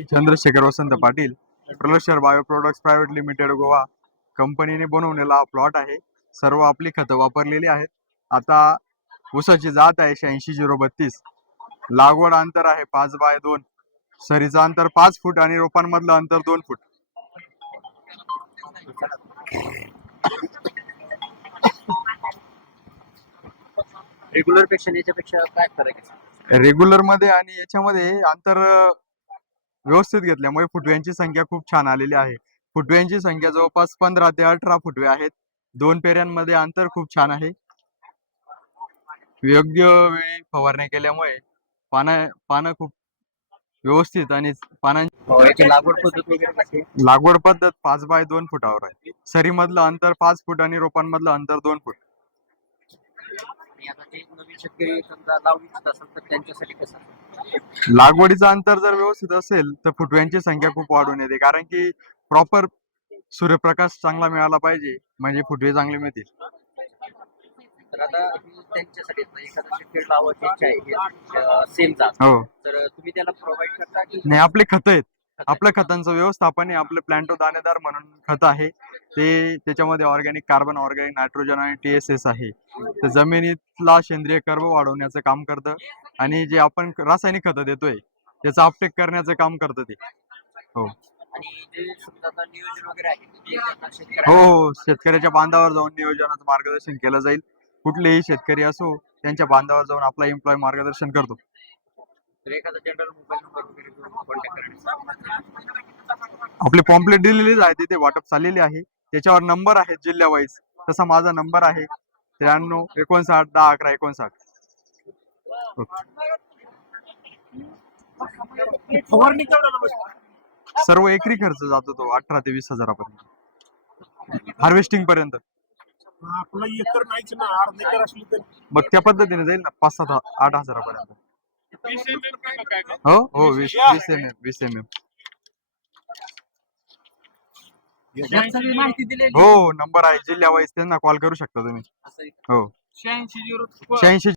Chandrashekhar Vasant Patil प्रलशर bio products private limited Goa कंपनीने बनवलेला हा प्लॉट आहे. सर्व आपली खतं वापरलेली आहेत. आता ऊसाची जात आहे शहाऐंशी झिरो बत्तीस. लागवड अंतर आहे पाच बाय दोन. सरीचं अंतर पाच फूट आणि रोपांमधलं अंतर दोन फूट. रेग्युलरपेक्षा याच्यापेक्षा काय फरक आहे? रेग्युलरमध्ये आणि याच्यामध्ये अंतर व्यवस्थित घेतल्यामुळे फुटव्यांची संख्या खूप छान आलेली आहे. फुटव्यांची संख्या जवळपास पंधरा ते अठरा फुटवे आहेत. दोन पेऱ्यांमध्ये अंतर खूप छान आहे. योग्य वेळी फवारण्या केल्यामुळे पानं पानं खूप व्यवस्थित आणि पानां याची लागवड पद्धत? लागवड पद्धत पाच बाय दोन फुटावर आहे. सरीमधलं अंतर पाच फूट आणि रोपांमधलं अंतर दोन फूट. शेतकरी समजा लावू इच्छित असेल तर त्यांच्यासाठी कसं लागवडीचं अंतर जर व्यवस्थित असेल तर फुटव्यांची संख्या खूप वाढून येते. कारण की प्रॉपर सूर्यप्रकाश चांगला मिळाला पाहिजे म्हणजे फुटवे चांगले मिळतील. तर आता त्यांच्यासाठी आता एखादा शेतकरी लावायची इच्छा आहे सेम जात हो. तर तुम्ही त्याला प्रोव्हाइड करता की नाही आपले खत आहेत. आपल्या खतांचं व्यवस्थापन आहे. आपलं प्लॅन्टो दाणेदार म्हणून खत आहे. ते त्याच्यामध्ये ऑर्गॅनिक कार्बन ऑर्गॅनिक नायट्रोजन आणि टी एस एस आहे. तर जमिनीतला सेंद्रिय कर्ब वाढवण्याचं काम करतं आणि जे आपण रासायनिक खतं देतोय त्याचं अपटेक करण्याचं काम करतं ते. हो. हो हो. शेतकऱ्याच्या बांधावर जाऊन नियोजनाचं मार्गदर्शन केलं जाईल. कुठलेही शेतकरी असो त्यांच्या बांधावर जाऊन आपला एम्प्लॉय मार्गदर्शन करतो. एखादा जनरल मोबाईल नंबर वगैरे आपले पॉम्पलेट दिलेलीच आहे तिथे वाटप चाललेली आहे. त्याच्यावर नंबर आहेत जिल्ह्या वाईज तसा माझा नंबर आहे. त्र्याण्णव एकोणसाठ दहा अकरा एकोणसाठ. सर्व एकरी खर्च जातो तो अठरा ते वीस हजारापर्यंत. हार्वेस्टिंग पर्यंत. मग त्या पद्धतीने जाईल ना पाच सात आठ हजारापर्यंत? हो हो वीस वीस एम एम वीस एम एम यात सगळी माहिती दिलेली. हो नंबर आहे. जिल्ह्या वाईज त्यांना कॉल करू शकता तुम्ही. हो. शहाऐंशी झिरो शहाऐंशी